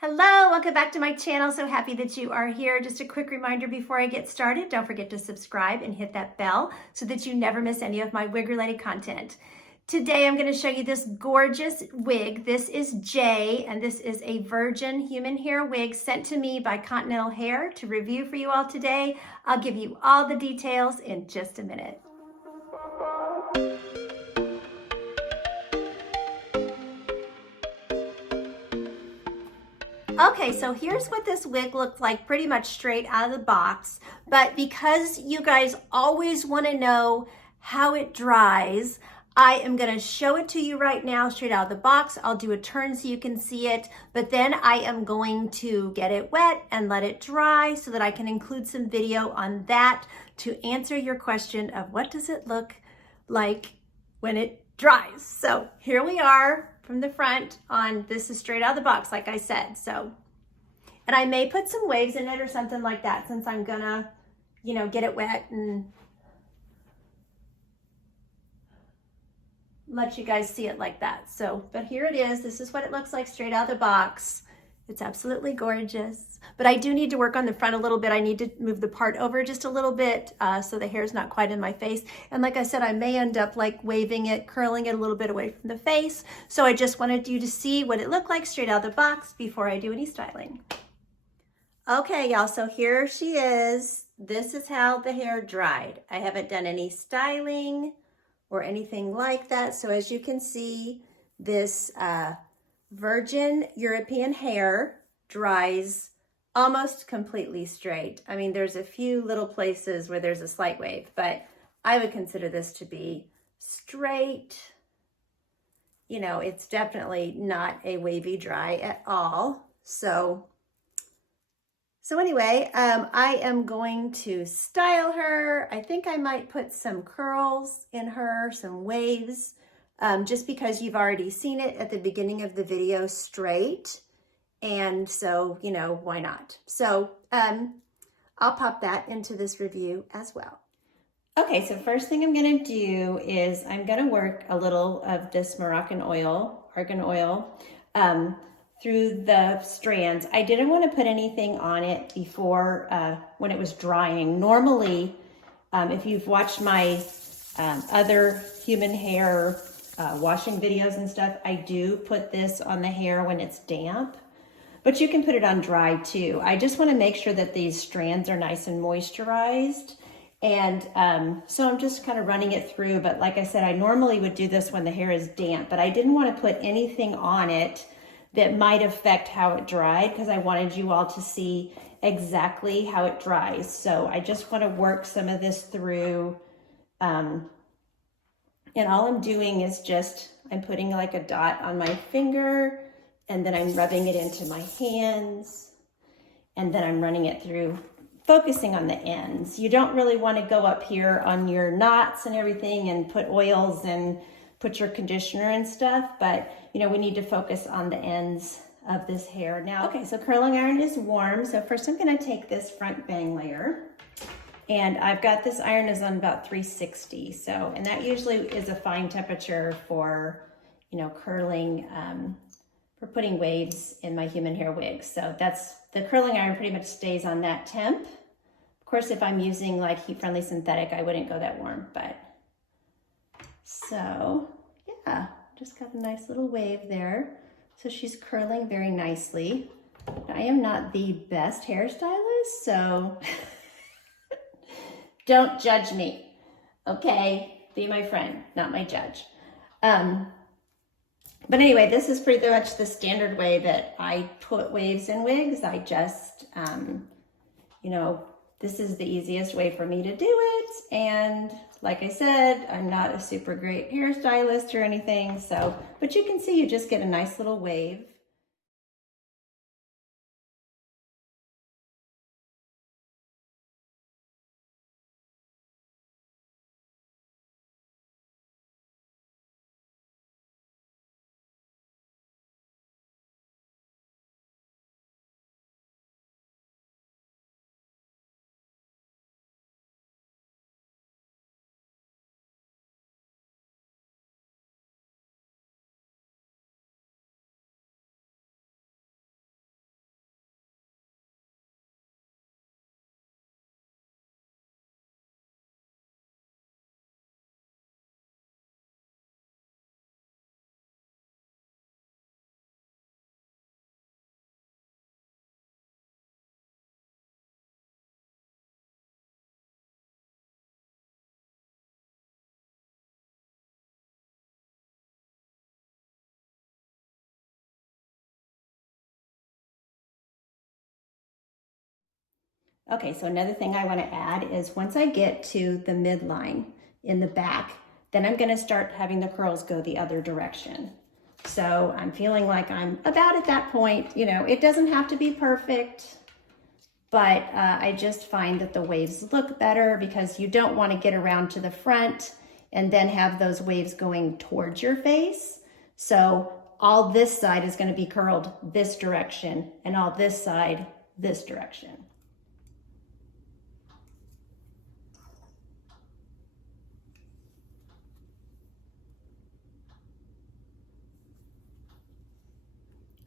Hello, welcome back to my channel. So happy that you are here. Just a quick reminder before I get started, don't forget to subscribe and hit that bell so that you never miss any of my wig related content. Today I'm going to show you this gorgeous wig. This is Jay, and this is a virgin human hair wig sent to me by Continental Hair to review for you all today. I'll give you all the details in just a minute. Okay, so here's what this wig looked like pretty much straight out of the box. But because you guys always want to know how it dries, I am going to show it to you right now straight out of the box. I'll do a turn so you can see it, but then I am going to get it wet and let it dry so that I can include some video on that to answer your question of what does it look like when it dries. So here we are from the front on, this is straight out of the box, like I said. So, and I may put some waves in it or something like that since I'm gonna, get it wet and let you guys see it like that. So, but here it is. This is what it looks like straight out of the box. It's absolutely gorgeous, but I do need to work on the front a little bit. I need to move the part over just a little bit so the hair's not quite in my face. And like I said, I may end up like waving it, curling it a little bit away from the face. So I just wanted you to see what it looked like straight out of the box before I do any styling. Okay, y'all, so here she is. This is how the hair dried. I haven't done any styling or anything like that. So as you can see, this virgin European hair dries almost completely straight. I mean, there's a few little places where there's a slight wave, but I would consider this to be straight. It's definitely not a wavy dry at all. So anyway, I am going to style her. I think I might put some curls in her, some waves, just because you've already seen it at the beginning of the video straight. And so, why not? So I'll pop that into this review as well. Okay, so first thing I'm gonna do is I'm gonna work a little of this Moroccan oil, argan oil, through the strands. I didn't want to put anything on it before when it was drying. Normally, if you've watched my other human hair washing videos and stuff, I do put this on the hair when it's damp, but you can put it on dry too. I just want to make sure that these strands are nice and moisturized. And so I'm just kind of running it through, but like I said, I normally would do this when the hair is damp, but I didn't want to put anything on it that might affect how it dried because I wanted you all to see exactly how it dries. So I just want to work some of this through. And all I'm doing is I'm putting like a dot on my finger, and then I'm rubbing it into my hands, and then I'm running it through, focusing on the ends. You don't really want to go up here on your knots and everything and put oils and put your conditioner and stuff, but we need to focus on the ends of this hair. Now, okay, so curling iron is warm. So first I'm gonna take this front bang layer, and I've got this iron is on about 360. So, and that usually is a fine temperature for, curling, for putting waves in my human hair wigs. So that's, the curling iron pretty much stays on that temp. Of course, if I'm using like heat-friendly synthetic, I wouldn't go that warm, but so yeah, just got a nice little wave there. So she's curling very nicely. I am not the best hairstylist, so don't judge me, okay? Be my friend, not my judge. But anyway, this is pretty much the standard way that I put waves in wigs. I just, this is the easiest way for me to do it. And like I said, I'm not a super great hairstylist or anything. So, but you can see you just get a nice little wave. Okay, so another thing I want to add is once I get to the midline in the back, then I'm going to start having the curls go the other direction. So I'm feeling like I'm about at that point. You know, it doesn't have to be perfect, but I just find that the waves look better because you don't want to get around to the front and then have those waves going towards your face. So all this side is going to be curled this direction and all this side this direction.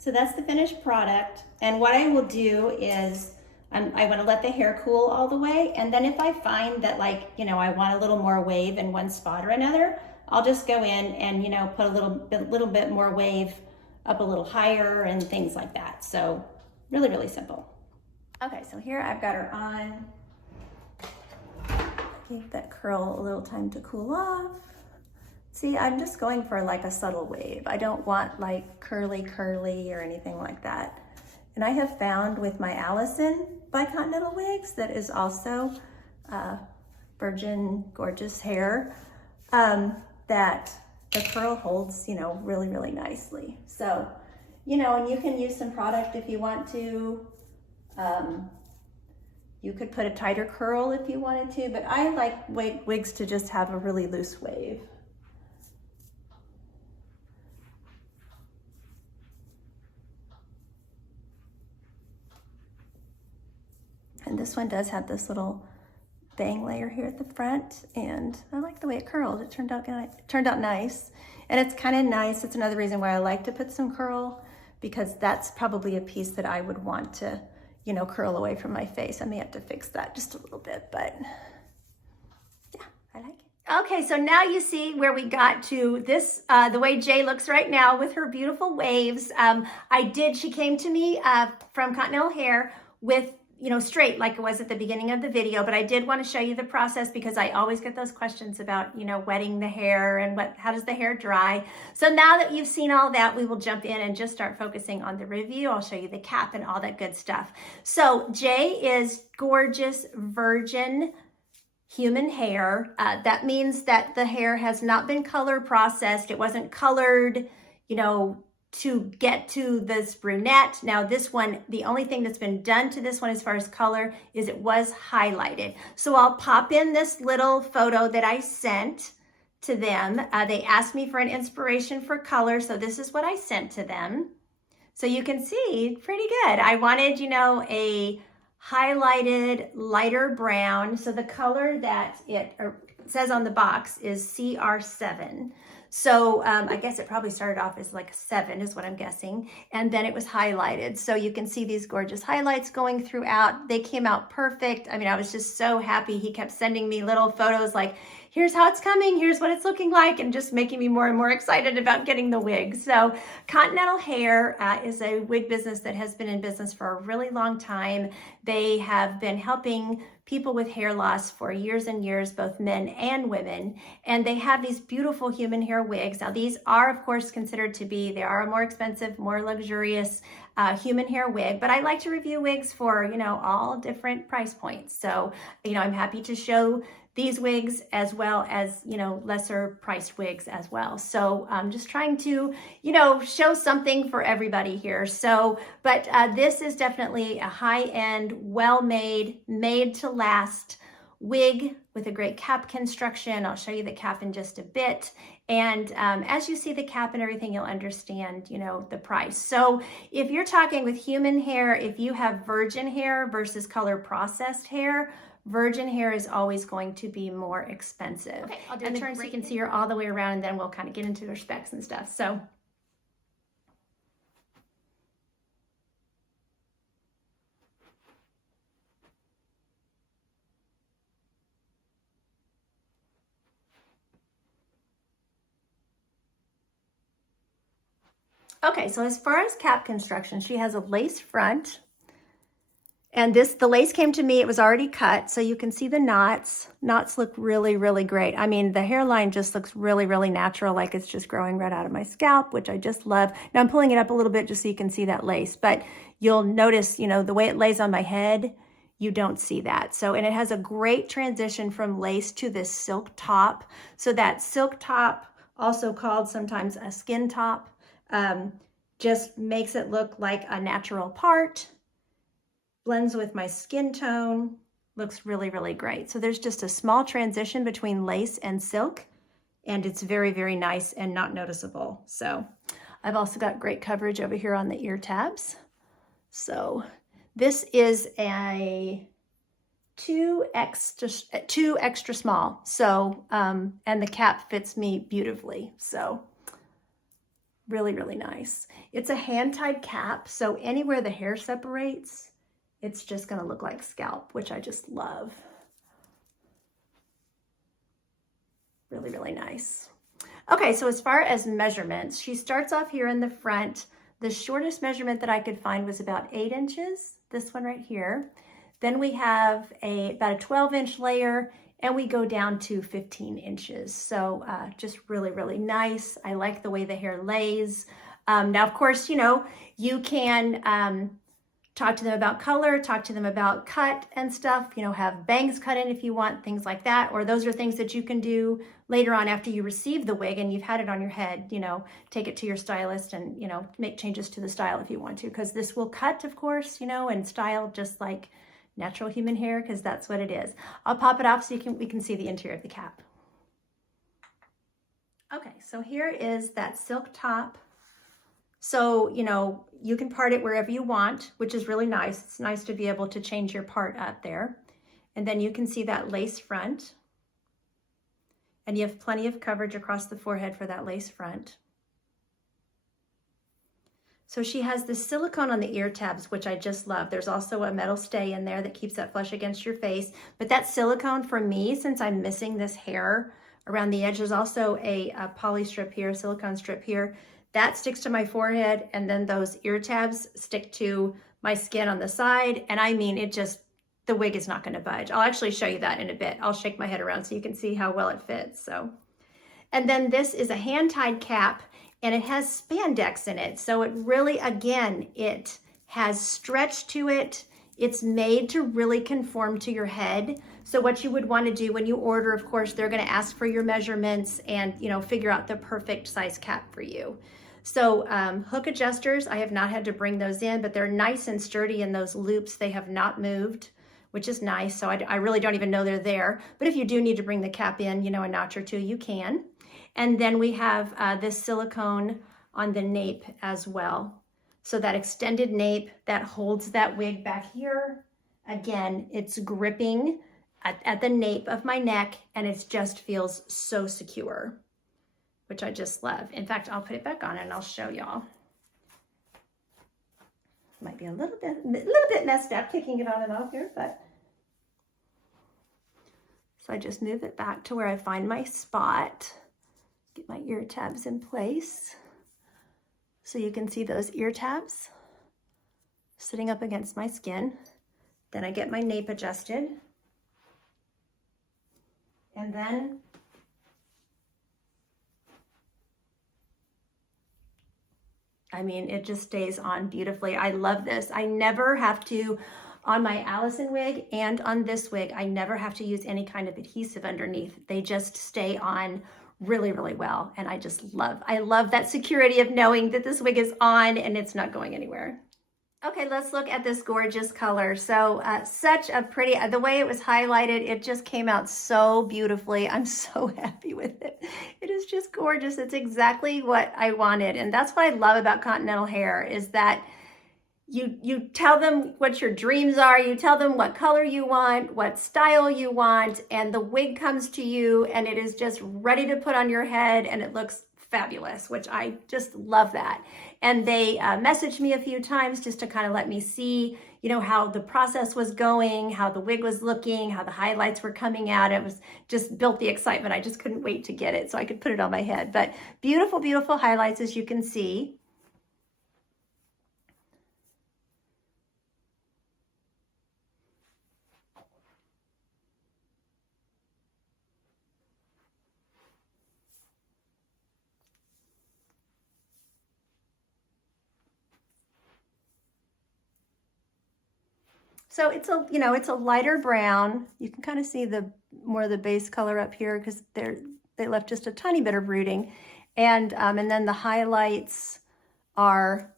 So that's the finished product. And what I will do is I want to let the hair cool all the way. And then if I find that, like, you know, I want a little more wave in one spot or another, I'll just go in and, you know, put a little bit more wave up a little higher and things like that. So really, really simple. Okay, so here I've got her on. Give that curl a little time to cool off. See, I'm just going for like a subtle wave. I don't want like curly or anything like that. And I have found with my Allison by Continental Wigs that is also virgin gorgeous hair that the curl holds, you know, really, really nicely. So, you know, and you can use some product if you want to. You could put a tighter curl if you wanted to, but I like wigs to just have a really loose wave. And this one does have this little bang layer here at the front, and I like the way it curled. It turned out nice, and it's kind of nice. It's another reason why I like to put some curl, because that's probably a piece that I would want to, you know, curl away from my face. I may have to fix that just a little bit, but yeah, I like it. Okay, so now you see where we got to this, the way Jay looks right now with her beautiful waves. She came to me from Continental Hair with, you know, straight like it was at the beginning of the video, but I did want to show you the process because I always get those questions about, you know, wetting the hair and how does the hair dry. So now that you've seen all that, we will jump in and just start focusing on the review. I'll show you the cap and all that good stuff. So Jay is gorgeous virgin human hair. That means that the hair has not been color processed. It wasn't colored, you know, to get to this brunette. Now this one, the only thing that's been done to this one as far as color is it was highlighted. So I'll pop in this little photo that I sent to them. They asked me for an inspiration for color, so this is what I sent to them. So you can see, pretty good. I wanted, you know, a highlighted lighter brown. So the color that it says on the box is CR7. So I guess it probably started off as like a 7 is what I'm guessing. And then it was highlighted. So you can see these gorgeous highlights going throughout. They came out perfect. I mean, I was just so happy. He kept sending me little photos like, here's how it's coming, here's what it's looking like, and just making me more and more excited about getting the wig. So Continental Hair is a wig business that has been in business for a really long time. They have been helping people with hair loss for years and years, both men and women, and they have these beautiful human hair wigs. Now these are of course considered to be, they are a more expensive, more luxurious human hair wig, but I like to review wigs for, you know, all different price points. So, you know, I'm happy to show these wigs as well as, you know, lesser priced wigs as well. So I'm just trying to, you know, show something for everybody here. So, but this is definitely a high-end, well-made, made to last wig with a great cap construction. I'll show you the cap in just a bit. And as you see the cap and everything, you'll understand, you know, the price. So if you're talking with human hair, if you have virgin hair versus color processed hair, virgin hair is always going to be more expensive. Okay, I'll do a turn so you can see her all the way around, and then we'll kind of get into her specs and stuff. So. Okay, so as far as cap construction, she has a lace front. And the lace came to me, it was already cut, so you can see the knots. Knots look really, really great. I mean, the hairline just looks really, really natural, like it's just growing right out of my scalp, which I just love. Now I'm pulling it up a little bit just so you can see that lace, but you'll notice, you know, the way it lays on my head, you don't see that. So, and it has a great transition from lace to this silk top. So that silk top, also called sometimes a skin top, just makes it look like a natural part, blends with my skin tone, looks really, really great. So there's just a small transition between lace and silk, and it's very, very nice and not noticeable. So I've also got great coverage over here on the ear tabs. So this is a two extra small. So, and the cap fits me beautifully. So really, really nice. It's a hand-tied cap. So anywhere the hair separates, it's just gonna look like scalp, which I just love. Really, really nice. Okay, so as far as measurements, she starts off here in the front. The shortest measurement that I could find was about 8 inches, this one right here. Then we have about a 12-inch layer, and we go down to 15 inches. So just really, really nice. I like the way the hair lays. Now, of course, you know, you can talk to them about color, talk to them about cut and stuff, you know, have bangs cut in if you want, things like that. Or those are things that you can do later on after you receive the wig and you've had it on your head, you know, take it to your stylist and, you know, make changes to the style if you want to, because this will cut, of course, you know, and style just like natural human hair, because that's what it is. I'll pop it off so we can see the interior of the cap. Okay, so here is that silk top. So, you know, you can part it wherever you want, which is really nice. It's nice to be able to change your part up there. And then you can see that lace front. And you have plenty of coverage across the forehead for that lace front. So she has the silicone on the ear tabs, which I just love. There's also a metal stay in there that keeps that flush against your face. But that silicone for me, since I'm missing this hair around the edge, there's also a poly strip here, silicone strip here. That sticks to my forehead, and then those ear tabs stick to my skin on the side. And I mean, it just, the wig is not gonna budge. I'll actually show you that in a bit. I'll shake my head around so you can see how well it fits, so. And then this is a hand-tied cap, and it has spandex in it. So it really, again, it has stretch to it. It's made to really conform to your head. So what you would want to do when you order, of course, they're going to ask for your measurements and, you know, figure out the perfect size cap for you. So hook adjusters, I have not had to bring those in, but they're nice and sturdy in those loops. They have not moved, which is nice. So I really don't even know they're there. But if you do need to bring the cap in, you know, a notch or two, you can. And then we have this silicone on the nape as well. So that extended nape that holds that wig back here. Again, it's gripping at the nape of my neck, and it just feels so secure, which I just love. In fact, I'll put it back on and I'll show y'all. Might be a little bit messed up taking it on and off here, but. So I just move it back to where I find my spot. Get my ear tabs in place. So you can see those ear tabs sitting up against my skin. Then I get my nape adjusted. And then I mean, it just stays on beautifully. I love this. I never have to, on my Allison wig and on this wig, I never have to use any kind of adhesive underneath. They just stay on really, really well. And I love that security of knowing that this wig is on and it's not going anywhere. Okay, let's look at this gorgeous color. So such a pretty, the way it was highlighted, it just came out so beautifully. I'm so happy with it. It is just gorgeous. It's exactly what I wanted. And that's what I love about Continental Hair is that you tell them what your dreams are, you tell them what color you want, what style you want, and the wig comes to you and it is just ready to put on your head and it looks fabulous, which I just love that. And they messaged me a few times just to kind of let me see, you know, how the process was going, how the wig was looking, how the highlights were coming out. It was just built the excitement. I just couldn't wait to get it so I could put it on my head. But beautiful, beautiful highlights, as you can see. So it's a, you know, it's a lighter brown. You can kind of see the more of the base color up here because they left just a tiny bit of rooting. And then the highlights are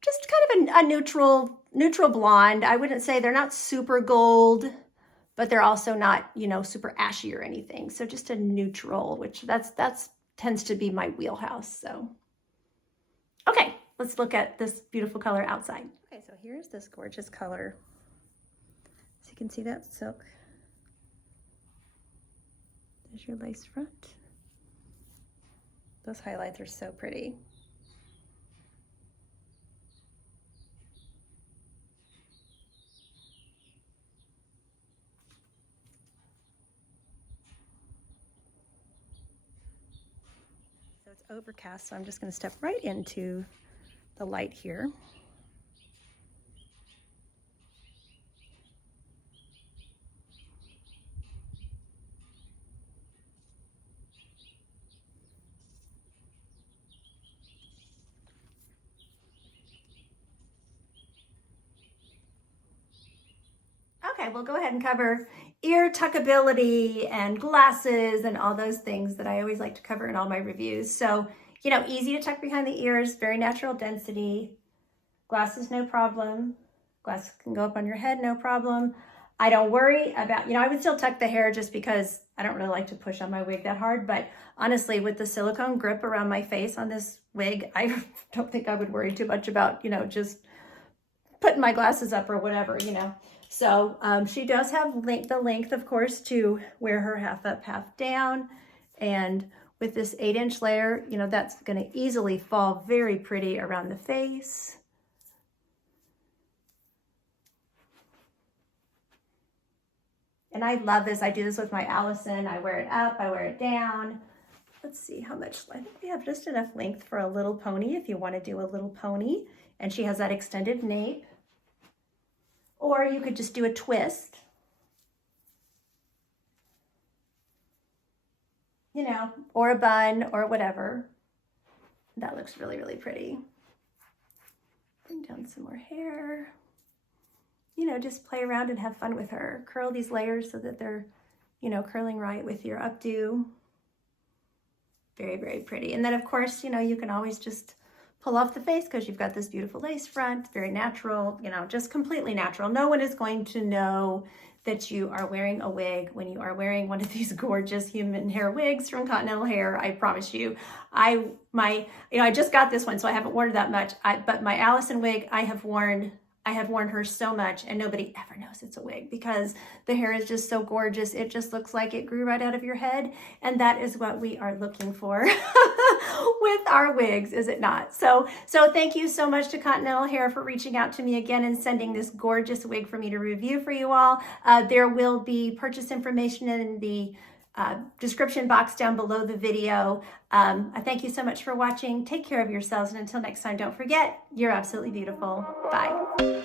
just kind of a neutral blonde. I wouldn't say they're not super gold, but they're also not, you know, super ashy or anything. So just a neutral, which that's tends to be my wheelhouse. So, okay, let's look at this beautiful color outside. Okay, so here's this gorgeous color. So you can see that silk. There's your lace front. Those highlights are so pretty. So it's overcast, so I'm just going to step right into the light here. Okay, we'll go ahead and cover ear tuckability and glasses and all those things that I always like to cover in all my reviews. So, you know, easy to tuck behind the ears, very natural density. Glasses, no problem. Glasses can go up on your head, no problem. I don't worry about, you know, I would still tuck the hair just because I don't really like to push on my wig that hard. But honestly, with the silicone grip around my face on this wig, I don't think I would worry too much about, you know, just putting my glasses up or whatever, you know. So she does have the length, of course, to wear her half up, half down. And with this 8-inch layer, you know, that's going to easily fall very pretty around the face. And I love this. I do this with my Allison. I wear it up, I wear it down. Let's see how much, I think we have just enough length for a little pony if you want to do a little pony. And she has that extended nape. Or you could just do a twist, you know, or a bun or whatever. That looks really, really pretty. Bring down some more hair. You know, just play around and have fun with her. Curl these layers so that they're, you know, curling right with your updo. Very, very pretty. And then, of course, you know, you can always just pull off the face because you've got this beautiful lace front, very natural, you know, just completely natural. No one is going to know that you are wearing a wig when you are wearing one of these gorgeous human hair wigs from Continental Hair. I promise you. You know, I just got this one, so I haven't worn it that much. But my Allison wig, I have worn her so much, and nobody ever knows it's a wig because the hair is just so gorgeous. It just looks like it grew right out of your head. And that is what we are looking for with our wigs, is it not? So thank you so much to Continental Hair for reaching out to me again and sending this gorgeous wig for me to review for you all. There will be purchase information in the description box down below the video. I thank you so much for watching. Take care of yourselves, and until next time, don't forget, you're absolutely beautiful. Bye.